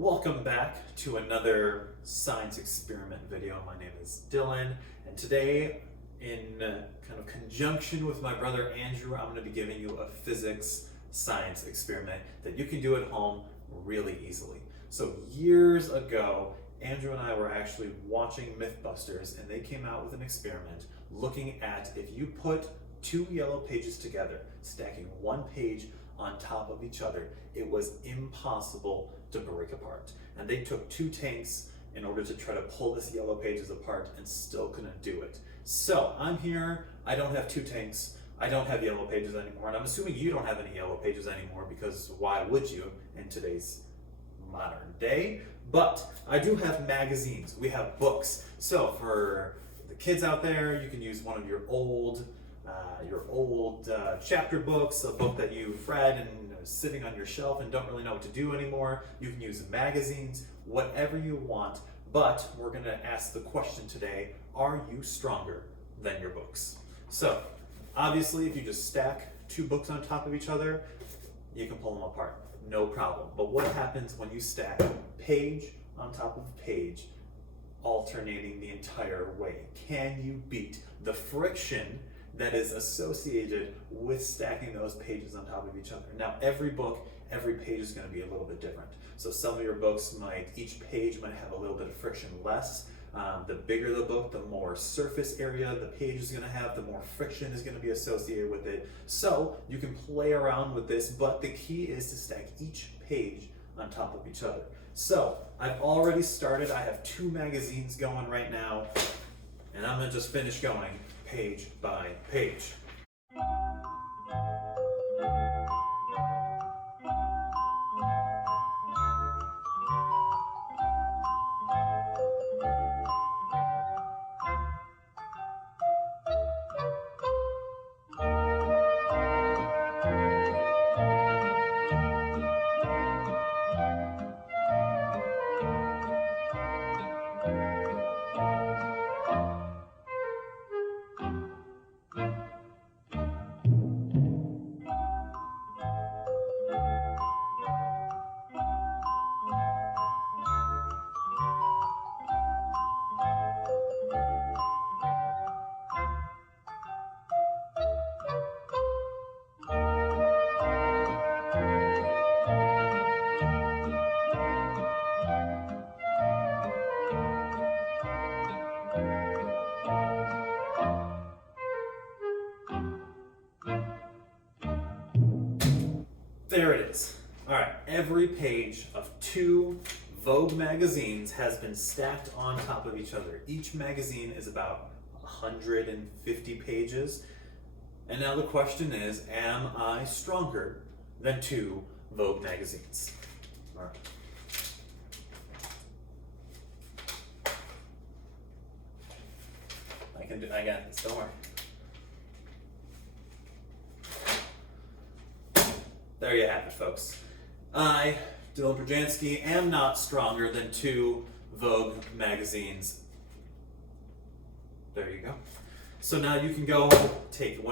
Welcome back to another science experiment video. My name is Dylan, and today, in kind of conjunction with my brother Andrew, I'm going to be giving you a physics science experiment that you can do at home really easily. So years ago, Andrew and I were actually watching Mythbusters, and they came out with an experiment looking at if you put two yellow pages together, stacking one page on top of each other, it was impossible to break apart. And they took two tanks in order to try to pull this yellow pages apart and still couldn't do it. So I'm here, I don't have two tanks, I don't have yellow pages anymore, and I'm assuming you don't have any yellow pages anymore because why would you in today's modern day? But I do have magazines, we have books. So for the kids out there, you can use one of your old chapter books, a book that you've read and is sitting on your shelf and don't really know what to do anymore. You can use magazines, whatever you want, but we're going to ask the question today, are you stronger than your books? So obviously if you just stack two books on top of each other, you can pull them apart, no problem. But what happens when you stack page on top of page, alternating the entire way? Can you beat the friction that is associated with stacking those pages on top of each other? Now, every book, every page is going to be a little bit different. So some of your books each page might have a little bit of friction less. The bigger the book, the more surface area the page is going to have, the more friction is going to be associated with it. So you can play around with this, but the key is to stack each page on top of each other. So I've already started. I have two magazines going right now, and I'm going to just finish going page by page. There it is. All right, every page of two Vogue magazines has been stacked on top of each other. Each magazine is about 150 pages. And now the question is, am I stronger than two Vogue magazines? All right. I got this, don't worry. There you have it, folks. I, Dylan Brzezinski, am not stronger than two Vogue magazines. There you go. So now you can go take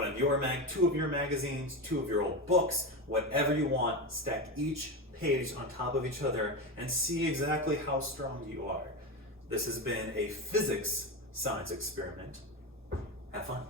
two of your magazines, two of your old books, whatever you want, stack each page on top of each other, and see exactly how strong you are. This has been a physics science experiment. Have fun.